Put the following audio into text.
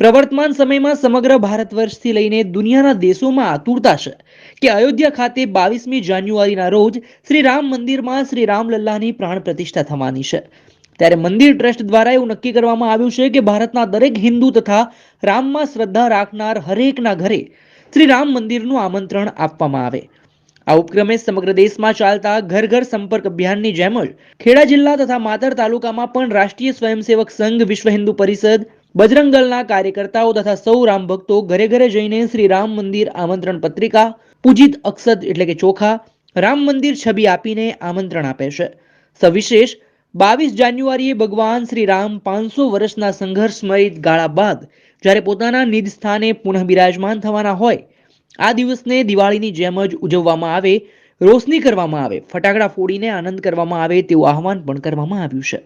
પ્રવર્તમાન સમયમાં સમગ્ર ભારત વર્ષથી લઈને દુનિયાના દેશોમાં આતુરતા છે કે અયોધ્યા ખાતે બાવીસમી જાન્યુઆરીના રોજ શ્રી રામ મંદિરમાં શ્રી રામલલ્લાની પ્રાણ પ્રતિષ્ઠા થવાની છે. ત્યારે મંદિર ટ્રસ્ટ દ્વારા એવું નક્કી કરવામાં આવ્યું છે કે ભારતના દરેક હિન્દુ તથા રામમાં શ્રદ્ધા રાખનાર હરેકના ઘરે શ્રી રામ મંદિરનું આમંત્રણ આપવામાં આવે. આ ઉપક્રમે સમગ્ર દેશમાં ચાલતા ઘર ઘર સંપર્ક અભિયાનની જેમ જ ખેડા જિલ્લા તથા માતર તાલુકામાં પણ રાષ્ટ્રીય સ્વયંસેવક સંઘ વિશ્વ હિન્દુ પરિષદ બજરંગ દળના કાર્યકર્તાઓ તથા સૌ રામ ભક્તો ઘરે ઘરે જઈને શ્રી રામ મંદિર આમંત્રણ પત્રિકા, પૂજિત અક્ષત એટલે કે ચોખા, રામ મંદિર છબી આપીને આમંત્રણ આપે છે. સવિશેષ, બાવીસ જાન્યુઆરીએ ભગવાન શ્રી રામ પાંચસો વર્ષના સંઘર્ષમય ગાળા બાદ જ્યારે પોતાના નિજ સ્થાને પુનઃ બિરાજમાન થવાના હોય, આ દિવસને દિવાળીની જેમ જ ઉજવવામાં આવે, રોશની કરવામાં આવે, ફટાકડા ફોડીને આનંદ કરવામાં આવે તેવું આહવાન પણ કરવામાં આવ્યું છે.